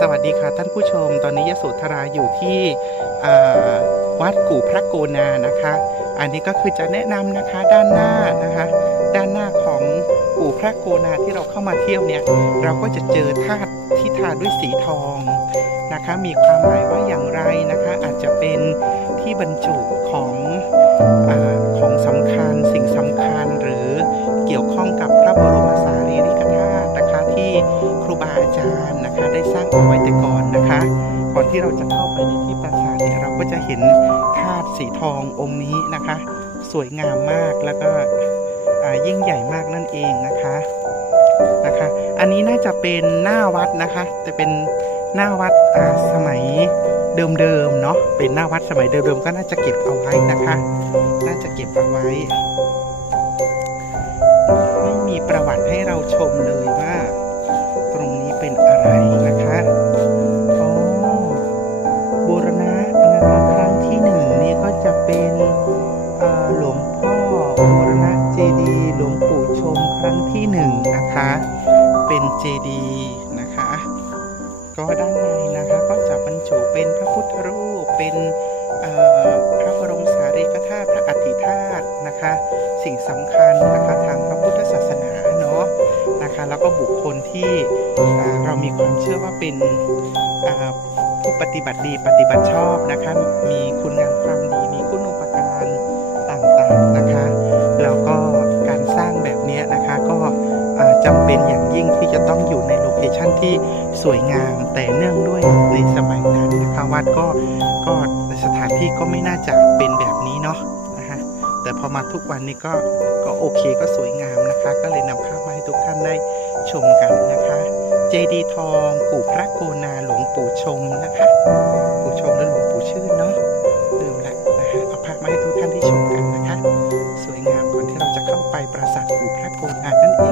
สวัสดีค่ะท่านผู้ชม ตอนนี้ยโสธราอยู่ที่วัดกู่พระโกนานะคะ อันนี้ก็คือจะแนะนำนะคะด้านหน้านะคะ ด้านหน้าของกู่พระโกนาที่เราเข้ามาเที่ยวเนี่ย เราก็จะเจอธาตุที่ทาด้วยสีทองนะคะ มีความหมายว่าอย่างไรนะคะ อาจจะเป็นที่บรรจุของอของสำคัญสิ่งสำคัญ อาจารย์นะคะ ได้สร้างเอาไว้แต่ก่อนนะคะ ก่อนที่เราจะเข้าไปในที่ปราสาทเนี่ยเราก็จะเห็นธาตุสีทององค์นี้นะคะ สวยงามมากแล้วก็ยิ่งใหญ่มากนั่นเองนะคะนะคะ อันนี้น่าจะเป็นหน้าวัดนะคะจะเป็นหน้าวัดสมัยเดิมๆเนาะเป็นหน้าวัดสมัยเดิมๆก็น่าจะเก็บเอาไว้นะคะ น่าจะเก็บเอาไว้ ไม่มีประวัติให้เราชมเลยว่า 1นะคะ เป็นเจดีนะคะ ก็ด้านในนะคะก็จะบรรจุเป็นพระพุทธรูป เป็นพระบรมสารีริกธาตุพระอัฐิธาตุนะคะ สิ่งสำคัญนะคะทางพระพุทธศาสนาเนาะนะคะ แล้วก็บุคคลที่เรามีความเชื่อว่าเป็นผู้ปฏิบัติดีปฏิบัติชอบนะคะ มีคุณงามความดีมีคุณอุป จำเป็นอย่างยิ่งที่จะต้องอยู่ในโลเคชันที่สวยงาม แต่เนื่องด้วยในสมัยนั้นนะคะวัดก็ก็สถานที่ก็ไม่น่าจะเป็นแบบนี้เนาะนะฮะแต่พอมาทุกวันนี้ก็ก็โอเคก็สวยงามนะคะ ก็เลยนำภาพมาให้ทุกท่านได้ชมกันนะคะ เจดีทองปู่พระโกนาหลวงปู่ชมนะคะ ปู่ชมและหลวงปู่ชื่นเนาะลืมละนะฮะเอาภาพมาให้ทุกท่านได้ชมกันนะคะ สวยงามก่อนที่เราจะเข้าไปปราสาทปู่พระโกนานั่นเอง